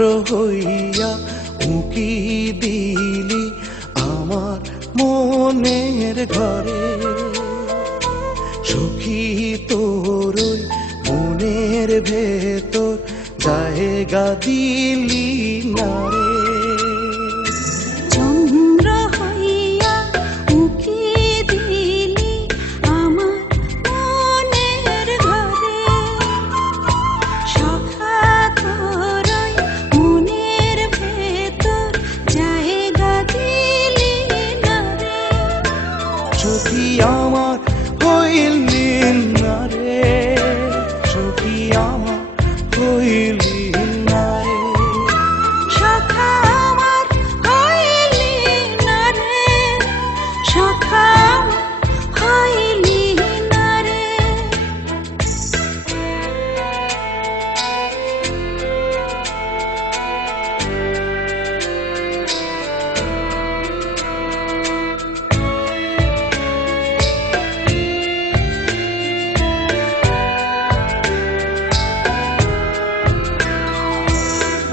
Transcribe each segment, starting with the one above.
হইয়া উকি দিলি আমার মনের ঘরে। সখী তোর ওই মনের ভেতর জায়গা দিলি না রে। চন্দ্র হইয়া উকি দিলি আমার মনের ঘরে। সখা তোর ওই মনের ভেতর জায়গা দিলি না রে। সখী আমার হইলি না রে, সখী আমার হইলি না রে। সখা আমার হইলি না রে, সখা আমার হইলি না রে।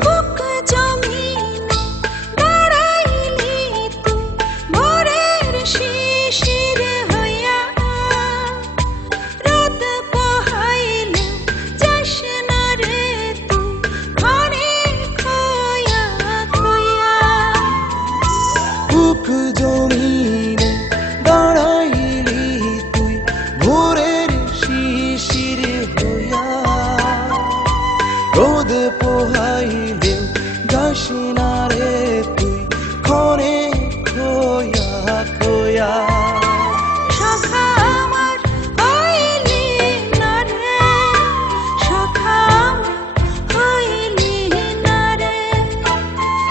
বুক জমিনে দাঁড়াইলি তুই ভোরের শিশির হইয়া। রাত পোহাইলে যাস না রে তুই ঘরে খোয়া খোয়া। বুক জমিনে দাঁড়াইলি তুই ভোরের শিশির হইয়া। রোদ পোহাইলে যাস না রে তুই ক্ষণে খোয়া খোয়া। সখা আমার হইলি না রে, সখা আমার হইলি না রে।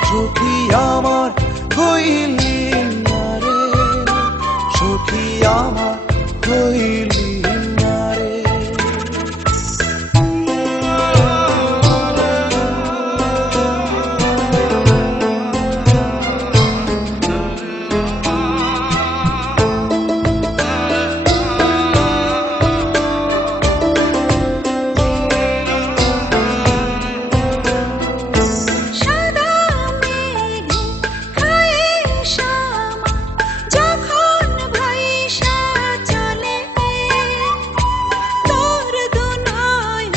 সখী আমার হইলি না রে, সখী আমার হইলি না রে। সাদা মেঘে খায়ে শ্যামা যখন ভাইসা চলে। তোর দুনয়ন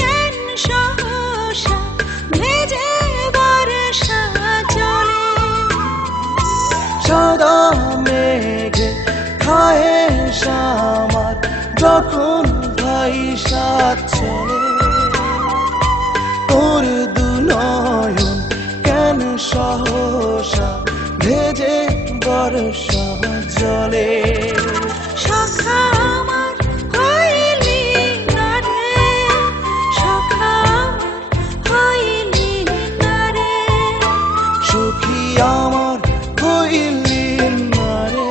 কেন সহসা ভেজে বর্ষা চলে। সাদা মেঘে খায়ে আমার যখন ভাইসা চলে। তোর দুনয়ন কেন সহসা ভেজে বর্ষা জলে। সখা আমার হইলি না রে, সখা আমার হইলি না রে। সখী আমার হইলি না রে,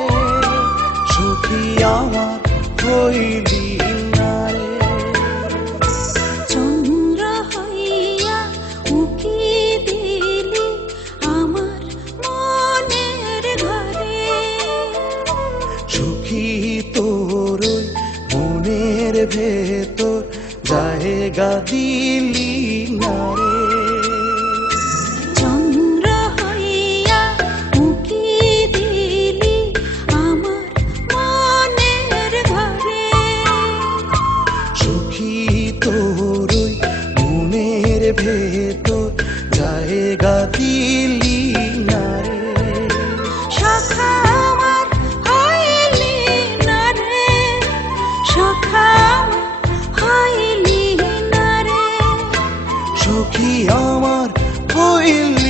সখী আমার হইলি না রে। চন্দ্র হইয়া উকি দিলি আমার মনের ঘরে। সখী তোর ওই মনের ভেতর জায়গা দিলি না রে। চন্দ্র হইয়া উকি দিলি আমার মনের ঘরে। সখী তোর ওই মনের ভেতর জায়গা দিলি না রে। সখা আমার হইলি না রে, সখা আমার হইলি না রে। সখী আমার হইলি